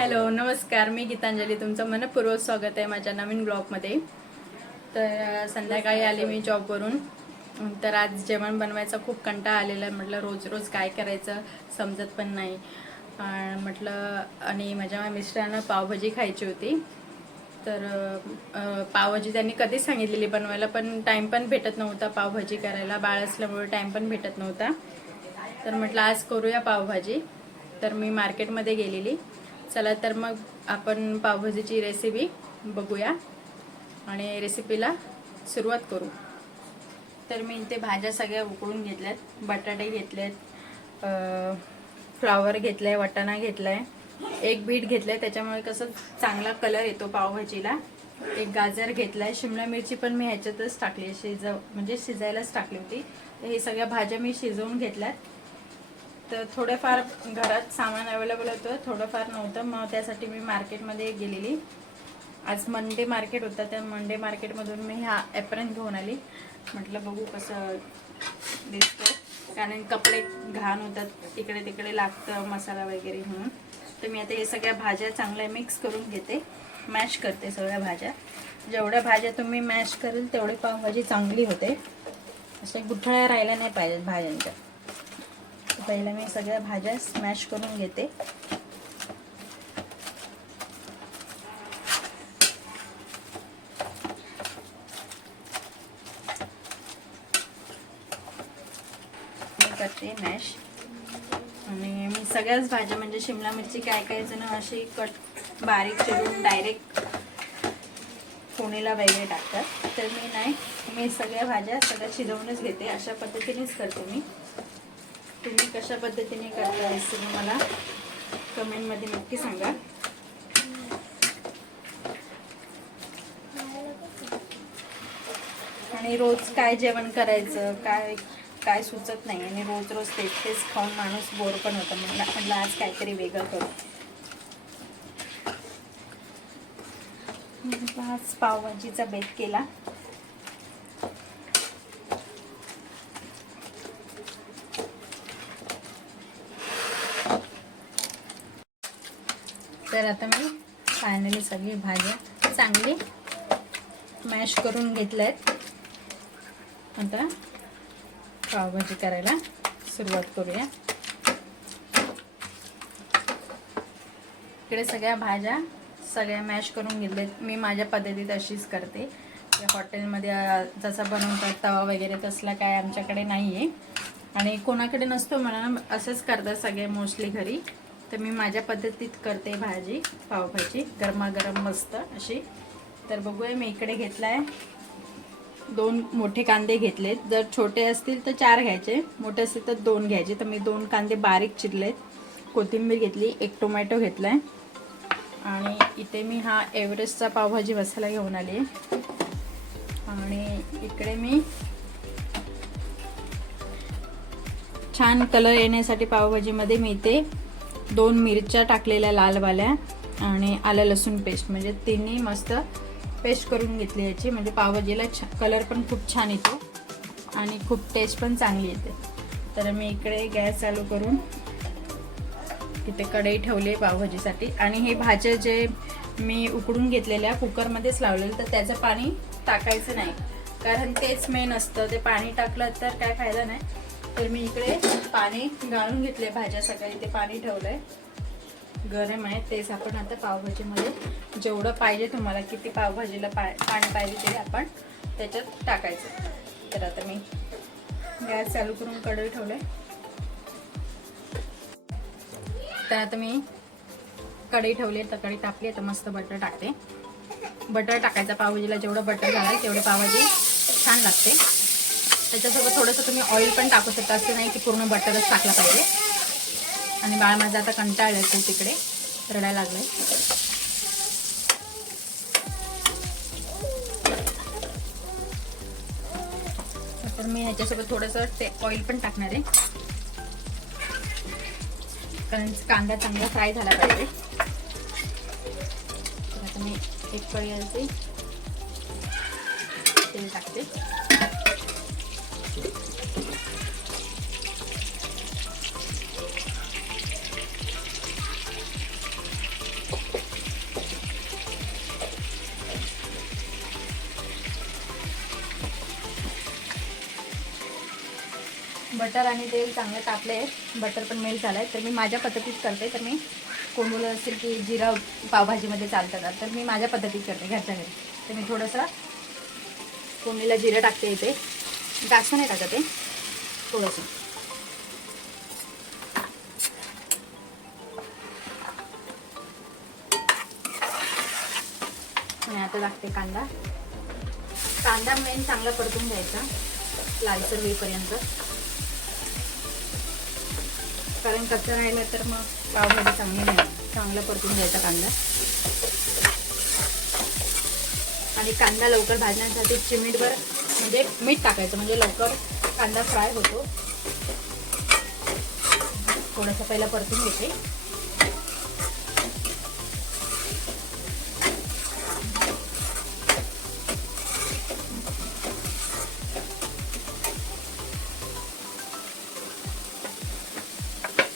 Hello नमस्कार, मी गीतांजली. तुमचं मनपूर्वक स्वागत आहे माझ्या नवीन ब्लॉगमध्ये. तर संध्याकाळी आली मी जॉबवरून. तर आज जेवण बनवायचा खूप कंटाळा आलेला आहे. म्हटलं रोज रोज काय करायचं समजत पण नाही. म्हटलं आणि माझ्या मिस्टरांना पावभाजी खायची होती. तर पावभाजी त्यांनी कधीच सांगितलेली बनवायला, पण टाईम पण भेटत नव्हता पावभाजी करायला. बाळ असल्यामुळे टाईम पण भेटत नव्हता. तर म्हटलं आज करूया पावभाजी. तर मी मार्केटमध्ये गेलेली. चला तर मग आपण पावभाजीची रेसिपी बघूया आणि रेसिपीला सुरुवात करू. तर मी इथे भाज्या सगळ्या उकळून घेतल्यात. बटाटे घेतलेत, फ्लावर घेतलाय, वाटाणा घेतलाय, एक बीट घेतलाय त्याच्यामुळे कसं चांगला कलर येतो पावभाजीला. एक गाजर घेतलाय, शिमला मिरची पण मी ह्याच्यातच टाकली, म्हणजे शिजायलाच टाकली होती. तर हे सगळ्या भाज्या मी शिजवून घेतल्यात. तर थोडंफार घरात सामान अवेलेबल होतं, थोडंफार नव्हतं, मग त्यासाठी मी मार्केटमध्ये गेलेली. आज मंडे मार्केट होतं, त्या मंडे मार्केटमधून मी हा ॲप्रन घेऊन आली. म्हटलं बघू कसं दिसतं, कारण कपडे घाण होतात, इकडे तिकडे लागतं मसाला वगैरे म्हणून. तर मी आता हे सगळ्या भाज्या चांगल्या मिक्स करून घेते, मॅश करते सगळ्या भाज्या. जेवढ्या भाज्या तुम्ही मॅश करेल तेवढी पावभाजी चांगली होते. अशा गुठळ्या राहिल्या नाही पाहिजेत भाज्यांच्या. पहिला मी सगळ्या भाज्या स्मॅश करून घेते. मी करते मॅश. आणि मी सगळ्याच भाज्या, म्हणजे शिमला मिरची काय काय जण अशी बारीक चिरून डायरेक्ट फोडणीला वगैरे टाकतात. तर मी नाही, मी सगळ्या भाज्या शिजवूनच घेते. अशा पद्धतीनेच करते मी. तुम्ही कशा पद्धतीने करता रेसिपी मला कमेंटमध्ये नक्की सांगा. आणि रोज काय जेवण करायचं काय काय सुचत नाही, आणि रोज रोज तेच खाऊन माणूस बोर पण होतं. म्हटलं आज काहीतरी वेगळं करू. आज पावभाजीचा बेत केला. तर आता मी फायनली सगळी भाज्या चांगली मॅश करून घेतल्यात. आता पावभाजी करायला सुरुवात करूया. इकडे सगळ्या भाज्या मॅश करून घेतल्यात. मी माझ्या पद्धतीत अशीच करते. हॉटेलमध्ये जसा बनवतात तवा वगैरे तसला काय आमच्याकडे नाही आहे, आणि कोणाकडे नसतो म्हणा, असंच करतात सगळे मोस्टली घरी. तर मी माझ्या पद्धतीत करते भाजी, पावभाजी गरमागरम मस्त अशी. तर बघूया, मी इकडे घेतलाय 2 मोठे कांदे घेतलेत. जर छोटे असतील तर 4 घ्यायचे, मोठे असतील तर 2 घ्यायचे. तर मी 2 कांदे बारीक चिरलेत. कोथिंबीर घेतली, 1 टोमॅटो घेतलाय. आणि इथे मी हा एव्हरेस्टचा पावभाजी मसाला घेऊन आली. आणि इकडे मी छान कलर येण्यासाठी पावभाजीमध्ये मी इथे 2 मिरच्या टाकलेल्या लालवाल्या, आणि आलं लसूण पेस्ट, म्हणजे तिन्ही मस्त पेस्ट करून घेतली याची. म्हणजे पावभाजीला कलर पण खूप छान येतो आणि खूप टेस्ट पण चांगली येते. तर मी इकडे गॅस चालू करून इथे कढई ठेवली पावभाजीसाठी. आणि हे भाज्या जे मी उकडून घेतलेल्या कुकरमध्येच लावलेलं, तर त्याचं पाणी टाकायचं नाही, कारण तेच मेन असतं. ते पाणी टाकलं तर काय फायदा नाही. तर मी इकडे पाणी गाळून घेतले. भाज्या सगळ्या इथे पाणी ठेवलंय, गरम आहे. तेच आपण आता पावभाजीमध्ये जेवढं पाहिजे तुम्हाला, किती पावभाजीला पाणी पाहिजे ते आपण त्याच्यात टाकायचं. तर आता मी गॅस चालू करून कढई ठेवले. तर आता मी कढई ठेवली, तर कढई तापली. आता मस्त बटर टाकते. बटर टाकायचं पावभाजीला, जेवढं बटर घालाल तेवढी पावभाजी छान लागते. त्याच्यासोबत थोडंसं तुम्ही ऑइल पण टाकू शकता, असं नाही की पूर्ण बटरच टाकलं पाहिजे. आणि बाळ माझं आता कंटाळलं खूप, तिकडे रडायला लागलंय. तर मी ह्याच्यासोबत थोडंसं ऑइल पण टाकणार आहे, कारण कांदा चांगला फ्राय झाला पाहिजे. तर आता मी एक कढई तेल टाकते. बटर आणि तेल चांगलं तापले आहे, बटर पण मेल्ट झालं आहे. तर मी माझ्या पद्धतीत करते. तर मी कोण बोलत असेल की जिरा पावभाजीमध्ये चालतं का, तर मी माझ्या पद्धतीत करते घरच्या घरी. तर मी थोडंसं फोडणीला जिरं टाकते इथे, जास्त नाही टाकते थोडंसं. आणि आता टाकते कांदा. कांदा मेन चांगला परतून घ्यायचा लालसर होईपर्यंत, कारण कच्चा राहिला तर मग पावभाजी चांगली नाही. चांगला परतून घ्यायचा कांदा. आणि कांदा लवकर भाजण्यासाठी चिमीटभर म्हणजे मीठ टाकायचं, म्हणजे लवकर कांदा फ्राय होतो. थोडंसं पहिला परतून घेते.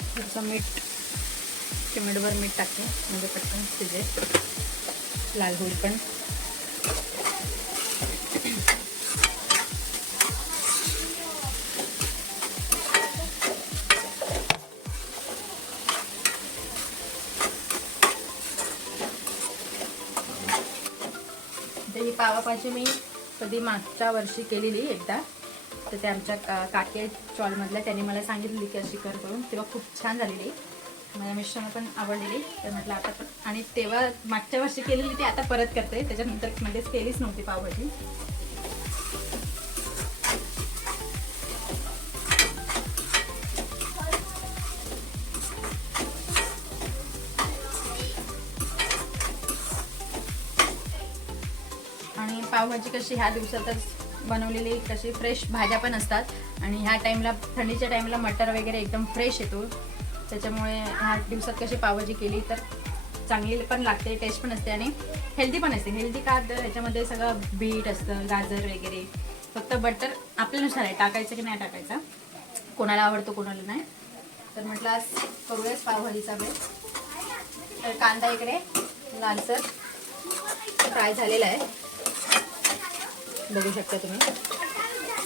थोडंसं मीठ, चिमटभर मीठ टाकते म्हणजे पटकन शिजेल, लाल होईल पण. ही पावभाजी मी कधी मागच्या वर्षी केलेली एकदा. तर ते आमच्या काकी चॉलमधल्या त्यांनी मला सांगितली की अशी कर करून, तेव्हा खूप छान झालेली. माझ्या मिस्टरांना पण आवडलेली. तर म्हटलं आता पण, आणि तेव्हा मागच्या वर्षी केलेली ती आता परत करते. त्याच्यानंतर मध्येच केलीच नव्हती पावभाजी. आणि पावभाजी कशी ह्या दिवसातच बनवलेली, कशी फ्रेश भाज्या पण असतात. आणि ह्या टाईमला, थंडीच्या टाईमला मटर वगैरे एकदम फ्रेश येतो. त्याच्यामुळे ह्या दिवसात कशी पावभाजी केली तर चांगली पण लागते, टेस्ट पण असते आणि हेल्दी पण असते. हेल्दी का, तर ह्याच्यामध्ये सगळं बीट असतं, गाजर वगैरे. फक्त बटर आपल्यानुसार आहे टाकायचं की नाही टाकायचा, कोणाला आवडतो कोणाला नाही. तर म्हटलं आज करूयाच पावभाजीचा बेत. तर कांदा इकडे लालसर फ्राय झालेला आहे, बघू शकता तुम्ही.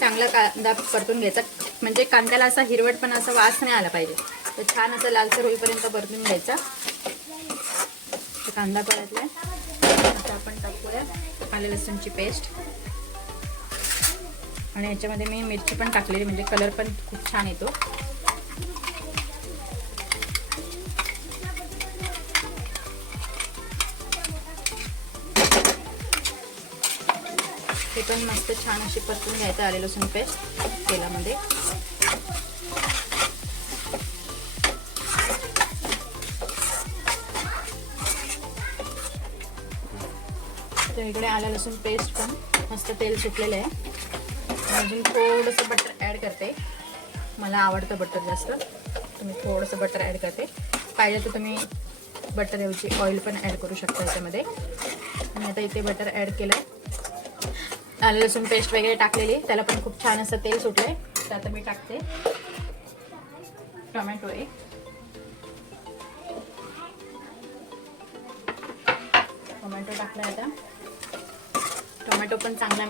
चांगला कांदा परतून घ्यायचा, म्हणजे कांद्याला असा हिरवटपणा, असा वास नाही आला पाहिजे. तर छान असं लालसर होईपर्यंत परतून घ्यायचा. कांदा परतलाय. आता आपण टाकूया आलं लसूणची पेस्ट. आणि ह्याच्यामध्ये मी मिरची पण टाकलेली, म्हणजे कलर पण खूप छान येतो. हे पण मस्त छान अशी परतून घ्यायचं आले लसूण पेस्ट तेलामध्ये. तर इकडे आलं लसूण पेस्ट पण मस्त तेल सुटलेलं आहे. अजून थोडंसं बटर ॲड करते, मला आवडतं बटर जास्त. तुम्ही थोडंसं बटर ॲड करते, पाहिजे तर तुम्ही बटर ऐवजी ऑइल पण ॲड करू शकता याच्यामध्ये. आणि आता इथे बटर ॲड केलं, आलं लसूण पेस्ट वगैरे टाकलेली, त्याला पण खूप छान असं तेल सुटलंय. तर आता मी टाकते टोमॅटो एक. टोमॅटो टाकला. आता टोमॅटो पण चांगला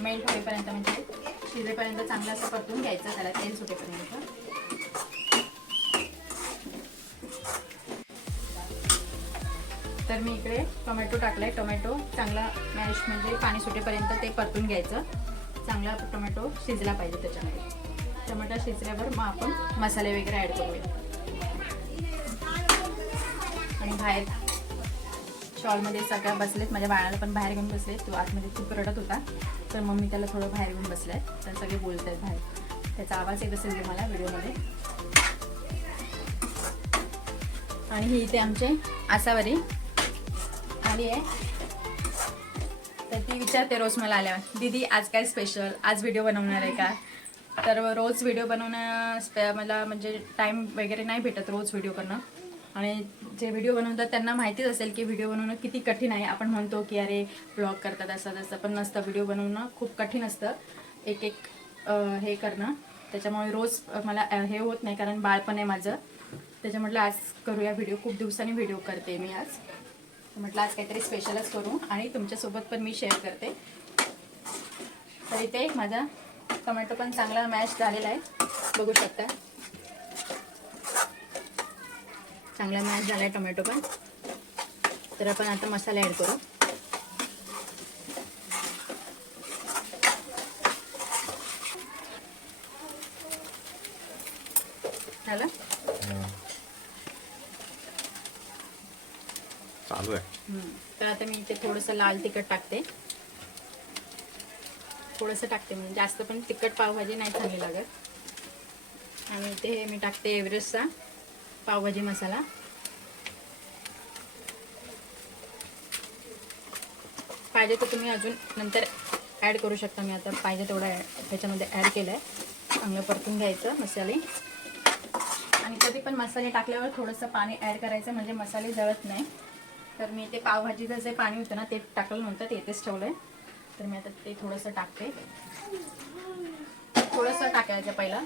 मेल्ट होईपर्यंत, म्हणजे शिजेपर्यंत चांगलं असं परतून घ्यायचं, त्याला तेल सुटेपर्यंत. तर मी इकडे टोमॅटो टाकलाय. टोमॅटो चांगला मॅश, म्हणजे पाणी सुटेपर्यंत ते परतून घ्यायचं. चांगला टोमॅटो शिजला पाहिजे त्याच्यामध्ये. टोमॅटो शिजल्यावर मग आपण मसाले वगैरे ॲड करूया. आणि बाहेर शॉलमध्ये सगळ्या बसलेत, माझ्या बाळाला पण बाहेर घेऊन बसले. तो आतमध्ये खूप रडत होता, तर मग मी त्याला थोडं बाहेर घेऊन बसलाय. तर सगळे बोलत आहेत बाहेर, त्याचा आवाज येत असेल तुम्हाला व्हिडिओमध्ये. आणि ही इथे आमचे आसावरी आली आहे. तर ती विचारते रोज मला आल्यावर, दीदी आज काय स्पेशल, आज व्हिडिओ बनवणार आहे का. तर रोज व्हिडिओ बनवणं मला म्हणजे टाईम वगैरे नाही भेटत रोज व्हिडिओ करणं. आणि जे व्हिडिओ बनवतात त्यांना माहितीच असेल की व्हिडिओ बनवणं किती कठीण आहे. आपण म्हणतो की अरे ब्लॉग करतात असं तसं, पण नसतं. व्हिडिओ बनवणं खूप कठीण असतं, एक एक हे करणं. त्याच्यामुळे रोज मला हे होत नाही, कारण बाळपण आहे माझं. त्याच्या म्हटलं आज करूया व्हिडिओ, खूप दिवसांनी व्हिडिओ करते मी आज. म्हटलं आज काहीतरी स्पेशलच करू आणि तुमच्यासोबत पण मी शेअर करते. तर इथे माझा टोमॅटो पण चांगला मॅश झालेला आहे, बघू शकता. चांगला मॅश झाला आहे टोमॅटो पण. तर आपण आता मसाले ॲड करू. झालं चालू आहे. तर आता मी इथे थोडंसं लाल तिखट टाकते. थोडंसं टाकते, म्हणजे जास्त पण तिखट पावभाजी नाही चांगली लागत. आणि इथे मी टाकते एव्हरेस्टचा पावभाजी मसाला. पाहिजे तर तुम्ही अजून नंतर ॲड करू शकता. मी आता पाहिजे तेवढा त्याच्यामध्ये ॲड केलं आहे. चांगलं परतून घ्यायचं मसाले. आणि कधी पण मसाले टाकल्यावर थोडंसं पाणी ॲड करायचं, म्हणजे मसाले जळत नाही. तर मी ते पावभाजीचं जे पाणी होतं ना ते टाकलं नव्हतं, ते इथेच ठेवलं आहे. तर मी आता ते थोडंसं टाकते. थोडंसं टाकायचं पहिलं,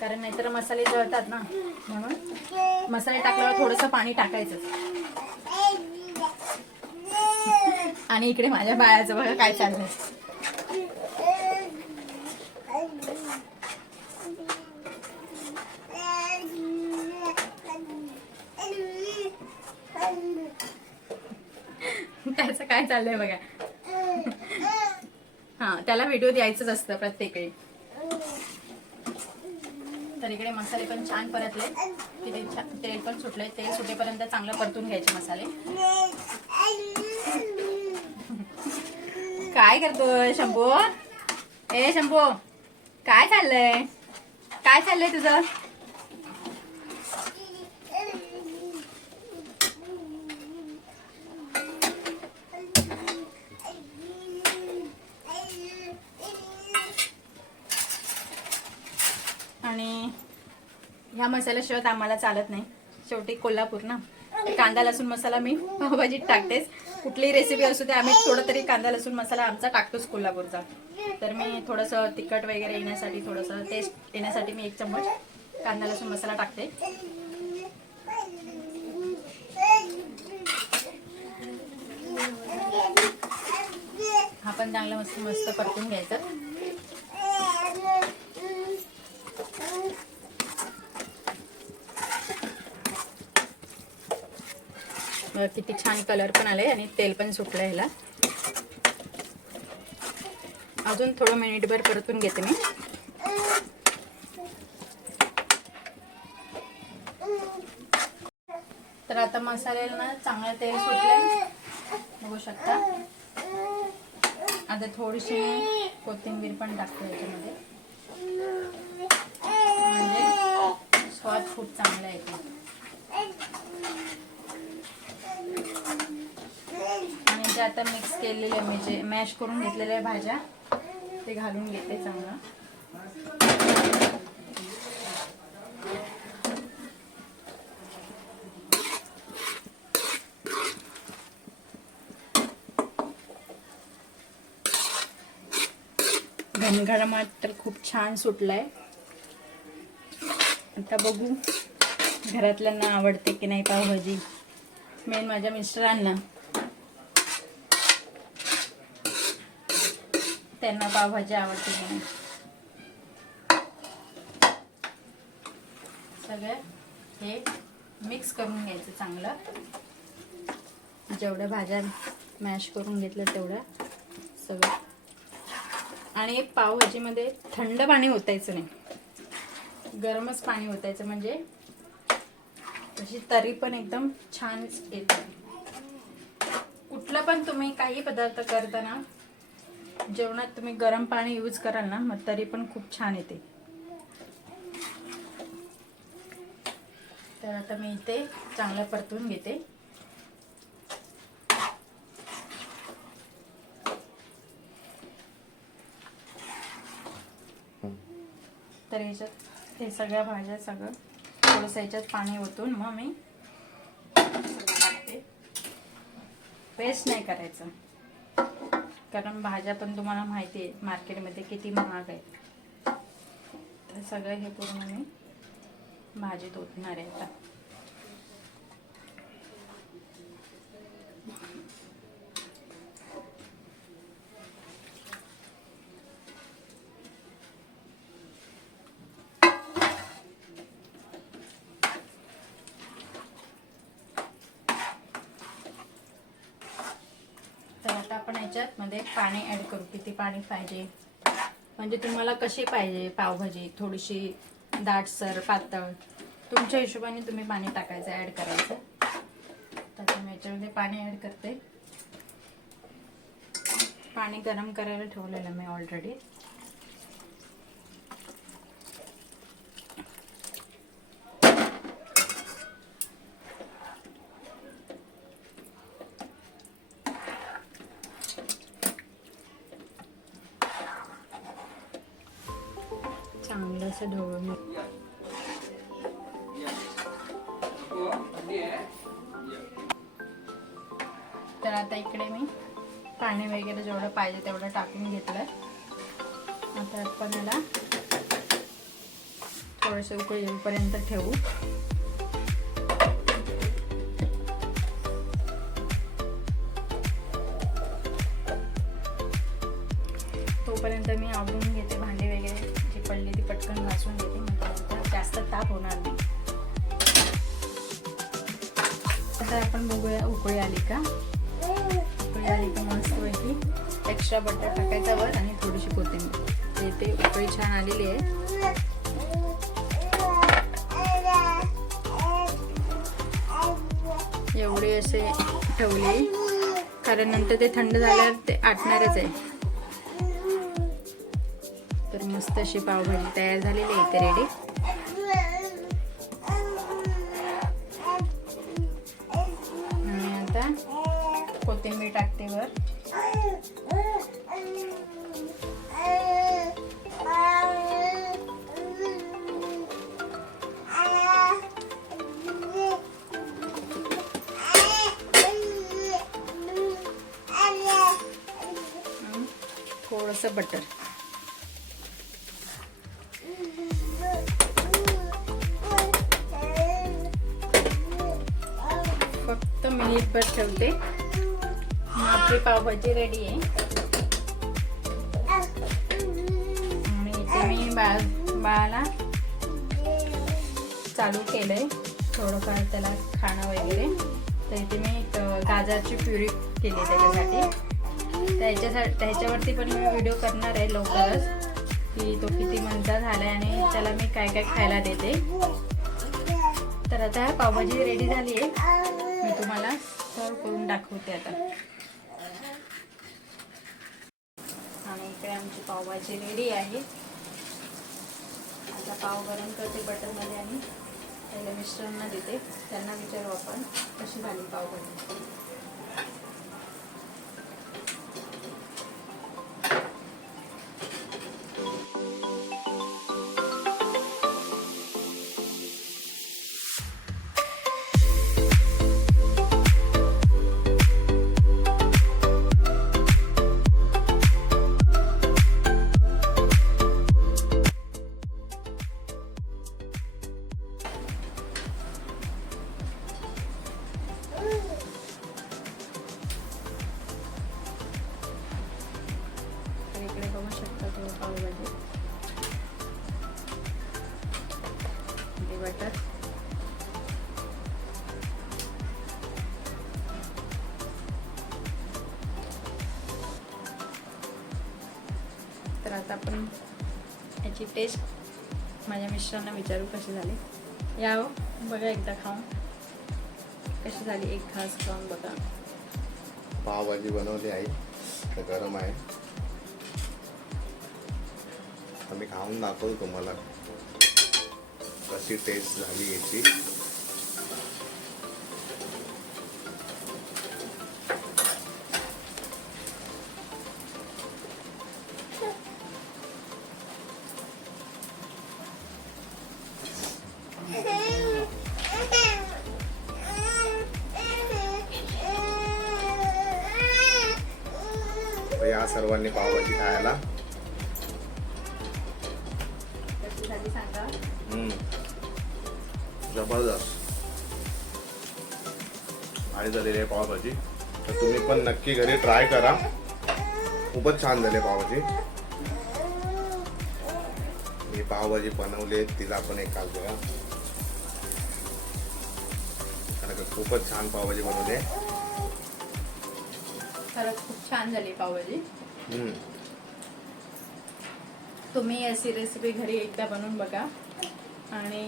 कारण नाहीतर मसाले जळतात ना, म्हणून मसाले टाकल्यावर थोडंसं पाणी टाकायचं. आणि इकडे माझ्या बाळाचं बघा काय चाललंय. त्याचं काय चाललंय बघा. हा, त्याला व्हिडिओ द्यायचंच असतं प्रत्येक वेळी. तर इकडे मसाले पण छान परतले, तेल पण सुटले. तेल सुटेपर्यंत चांगलं परतून घ्यायचे मसाले. काय करतोय शंभू? ए शंभू, काय चाललंय? काय चाललंय तुझं? आणि ह्या मसाल्याशिवाय आम्हाला चालत नाही. शेवटी कोल्हापूर ना, कांदा लसूण मसाला मी पावभाजीत टाकतेच. कुठलीही रेसिपी असू दे, आम्ही थोडं तरी कांदा लसूण मसाला आमचा टाकतोच कोल्हापूरचा. तर मी थोडंसं तिखट वगैरे येण्यासाठी, थोडंसं टेस्ट येण्यासाठी मी 1 चम्मच कांदा लसूण मसाला टाकते. हा पण चांगला मस्त मस्त परतून घ्यायचा. किती छान कलर पण आले आणि तेल पण सुटलं ह्याला. अजून थोडं मिनिटभर परतून घेते मी. तर आता मसाल्याला चांगलं तेल सुटलंय, बघू शकता. आता थोडीशी कोथिंबीर पण टाकते याच्यामध्ये, म्हणजे स्वाद खूप चांगला येतो. आणि जे आता मिक्स केलेले, म्हणजे मॅश करून घेतलेल्या भाज्या ते घालून घेते चांगलं. घनघणाट तर खूप छान सुटलाय. आता बघू घरातल्यांना आवडते की नाही पावभाजी. मेन माझ्या मिस्टरांना, त्यांना पावभाजी आवडते की नाही. सगळं हे मिक्स करून घ्यायचं चांगलं. जेवढ्या भाज्या मॅश करून घेतलं तेवढं सगळं. आणि पावभाजीमध्ये थंड पाणी ओतायचं नाही, गरमच पाणी ओतायचं, म्हणजे तशी तरी पण एकदम छान येते. कुठलं पण तुम्ही काही पदार्थ करताना जेवणात तुम्ही गरम पाणी यूज कराल ना, मग तरी पण खूप छान येते. तर आता मी इथे चांगलं परतून घेते. तर याच्यात हे सगळ्या भाज्या सगळं थोडंसं याच्यात पाणी ओतून मग मी टाकते. पेस्ट नाही करायचं, कारण भाज्या पण तुम्हाला माहिती आहे मार्केटमध्ये किती महाग आहे. तर सगळं हे पूर्ण मी भाजीत ओतणार आहे आता. ह्याच्यात मध्ये पाणी ॲड करू. किती पाणी पाहिजे म्हणजे तुम्हाला कशी पाहिजे पावभाजी, थोडीशी दाटसर, पातळ, तुमच्या हिशोबाने तुम्ही पाणी टाकायचं, ॲड करायचं. तर मी याच्यामध्ये पाणी ॲड करते. पाणी गरम करायला ठेवलेलं मी ऑलरेडी. चांगलं असं ढवळून. तर आता इकडे मी पाणी वगैरे जेवढं पाहिजे तेवढं टाकून घेतलं. आता आपण याला थोडंसं उकळी येईपर्यंत ठेवू. तोपर्यंत मी आवरून घेते भांडी वगैरे जी पडली ती पटकन घासून घेते, म्हणजे जास्त ताप होणार नाही. आता आपण बघूया उकळी आली का. उकळी आली का मस्तपैकी एक्स्ट्रा बटर टाकायचा वर आणि थोडीशी कोथिंबीर. इथे उकळी छान आलेली आहे. एवढे असे ठेवले कारण नंतर ते थंड झाल्यावर ते आटणारच आहे. तर मस्त अशी पावभाजी तयार झालेली आहे इथे रेडी. आणि आता कोथिंबीर टाकते वर. थोडंसं बटर. फक्त मिनिटभर ठेवते. आपली पावभाजी रेडी आहे. आणि इथे मी बाळाला चालू केलंय थोडंफार त्याला खाणं वगैरे. तर इथे मी गाजरची प्युरी केली त्याच्यासाठी. त्याच्यावरती पण मी व्हिडिओ करणार आहे लवकरच की तो किती महिन्याचा झाला आणि त्याला मी काय काय खायला देते. तर आता पावभाजी रेडी झाली आहे. मी तुम्हाला सर्व करून दाखवते आता. आणि इकडे आमची पावभाजी रेडी आहे. आता पाव गरम करते बटरमध्ये आणि त्याला मिस्टरांना देते. त्यांना विचारू आपण कशी झाली पावभाजी. इकडे बघू शकता तो पावभाजी बटर. तर आता आपण याची टेस्ट माझ्या मिस्टरांना विचारू कशी झाली. या हो बघा एकदा खाऊन कशी झाली. एक घास खाऊन बघा. पावभाजी बनवली आहे तर गरम आहे. मी खाऊन दाखवतो तुम्हाला कशी टेस्ट झाली याची. तर या सर्वांनी पावभाजी खायला. जबरदस्त आणि झालेली आहे पावभाजी. तर तुम्ही पण नक्की घरी ट्राय करा. खूपच छान झाली पावभाजी. मी पावभाजी बनवली तिला पण एक काल बघा. खूपच छान पावभाजी बनवली. खरंच खूप छान झाली पावभाजी. हम्म. तुम्ही अशी रेसिपी घरी एकदा बनवून बघा. आणि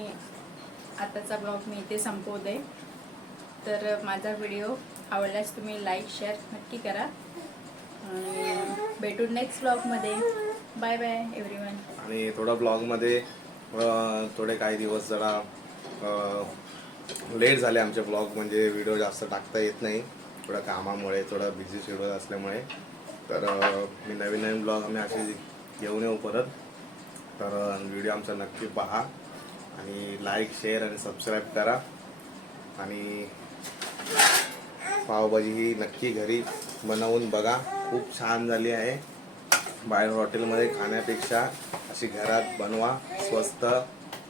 आताचा ब्लॉग मी इथे संपवते. तर माझा व्हिडिओ आवडल्यास तुम्ही लाईक शेअर नक्की करा. आणि भेटू नेक्स्ट ब्लॉगमध्ये. Bye bye everyone. आणि थोडा ब्लॉगमध्ये थोडे काही दिवस जरा लेट झाले आमचे ब्लॉग, म्हणजे व्हिडिओ जास्त टाकता येत नाही थोडं कामामुळे, थोडं बिझी शेड्यूल असल्यामुळे. तर मी नवीन नवीन ब्लॉग आम्ही असे घेऊन येऊ परत. तर व्हिडिओ आमचा नक्की पहा आणि लाईक शेअर आणि सबस्क्राईब करा. आणि पावभाजी ही नक्की घरी बनवून बघा, खूप छान झाली आहे. बाहेर हॉटेलमध्ये खाण्यापेक्षा अशी घरात बनवा, स्वस्त.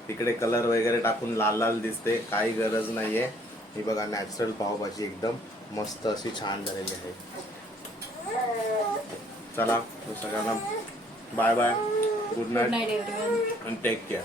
तिकडे कलर वगैरे टाकून लाल लाल दिसते, काही गरज नाही आहे. ही बघा नॅचरल पावभाजी एकदम मस्त अशी छान झालेली आहे. चला सगळ्यांना bye bye, good good night night everyone. आणि टेक केअर.